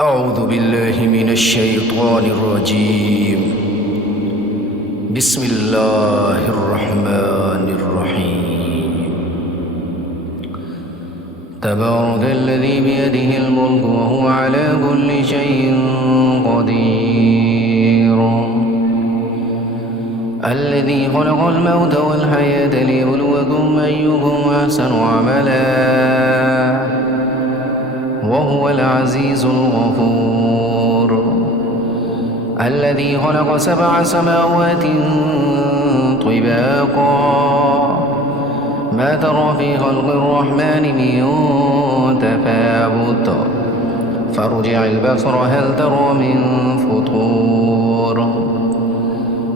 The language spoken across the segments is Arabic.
أعوذ بالله من الشيطان الرجيم. بسم الله الرحمن الرحيم. تبارك الذي بيده الملك وهو على كل شيء قدير. الذي خلق الموت والحياة ليبلوكم أيكم أحسن عملا وهو العزيز الغفور. الذي خلق 7 سماوات طباقا ما ترى في خلق الرحمن من تفاوت فارجع البصر هل ترى من فطور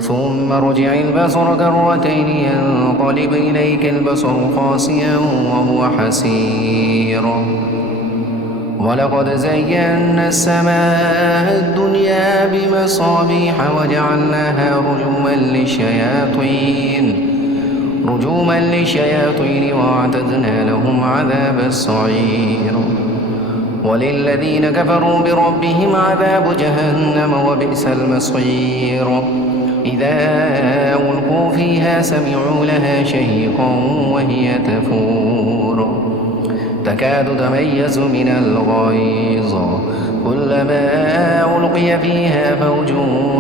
ثم ارجع البصر كرتين ينقلب إليك البصر خاسئا وهو حسير. ولقد زينا السماء الدنيا بمصابيح وجعلناها رجوما للشياطين وأعتدنا لهم عذاب السعير. وللذين كفروا بربهم عذاب جهنم وبئس المصير. إذا ألقوا فيها سمعوا لها شهيقا وهي تفور تكاد تميز من الغيظ كلما ألقي فيها فوج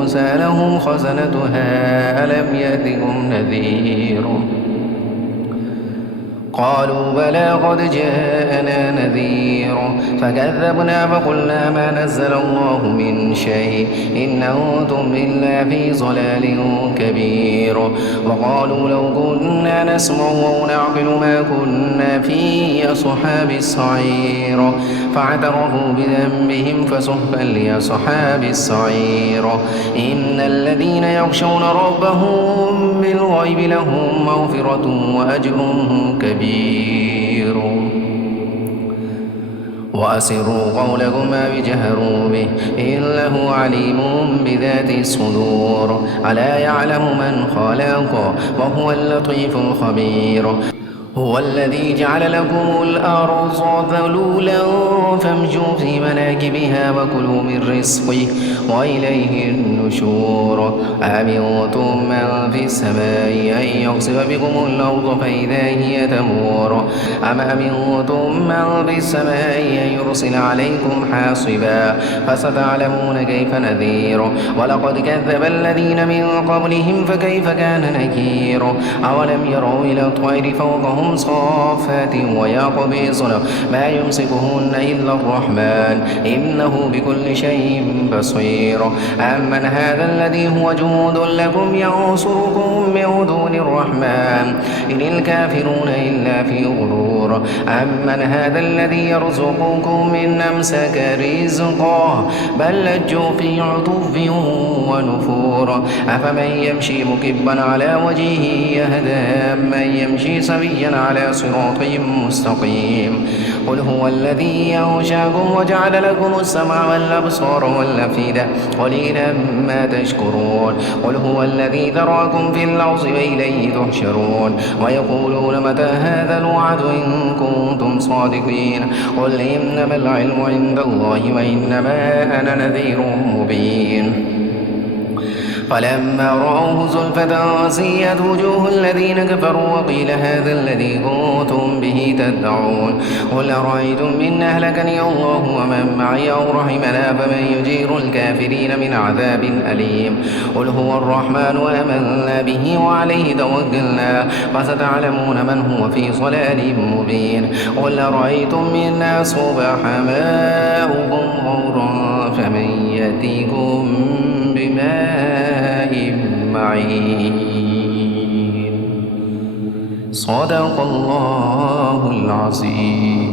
سألهم خزنتها ألم يأتكم نذير قالوا بلى قد جاءنا نذير فكذبنا فقلنا ما نزل الله من شيء إن أنتم إلا في ضلال كبير. وقالوا لو كنا نسمع أو نعقل ما كنا في أصحاب السعير فاعترفوا بذنبهم فسحقا لأصحاب السعير. إن الذين يخشون ربهم بالغيب لهم مغفرة وأجر كبير. وأسروا قولكم ما بجهروا به إنه عليم بذات الصدور. ألا يعلم من خلق وهو اللطيف الخبير. هو الذي جعل لكم الأرض ذلولا فامشوا في مناكبها وكلوا من رزقه وإليه النشور. أمنتم من في السماء أن يخسف بكم الأرض فإذا هي تمور أم أمنتم من في السماء أن يرسل عليكم حاصبا فستعلمون كيف نذير. ولقد كذب الذين من قبلهم فكيف كان نكير. أولم يروا إلى الطير فوقهم صافات ويقبضن ما يمسكهن إلا الرحمن إنه بكل شيء بصير. أمن هذا الذي هو جند لكم ينصركم من دون الرحمن إن الكافرون إلا في غرور. أمن هذا الذي يرزقكم من أمسك رزقه بل لجوا في عتو ونفور. أفمن يمشي مكبا على وجهه يهدى من يمشي سويا على صراط مستقيم. قل هو الذي أنشأكم وجعل لكم السمع والأبصار والأفئدة قليلا ما تشكرون. قل هو الذي ذراكم في الأرض وإليه تحشرون. ويقولون متى هذا الوعد إن كنتم صادقين. قل إنما العلم عند الله وإنما أنا نذير مبين. فلما رأوه زلفة سيئت وجوه الذين كفروا وقيل هذا الذي كنتم به تدعون. قل أرأيتم إن أهلكني الله ومن معي أو رحمنا فمن يجير الكافرين من عذاب أليم. قل هو الرحمن وآمنا به وعليه توكلنا فستعلمون من هو في ضلال مبين. قل أرأيتم إن أصبح ماؤكم غورا فمن يأتيكم بماء معين. صدق الله العظيم.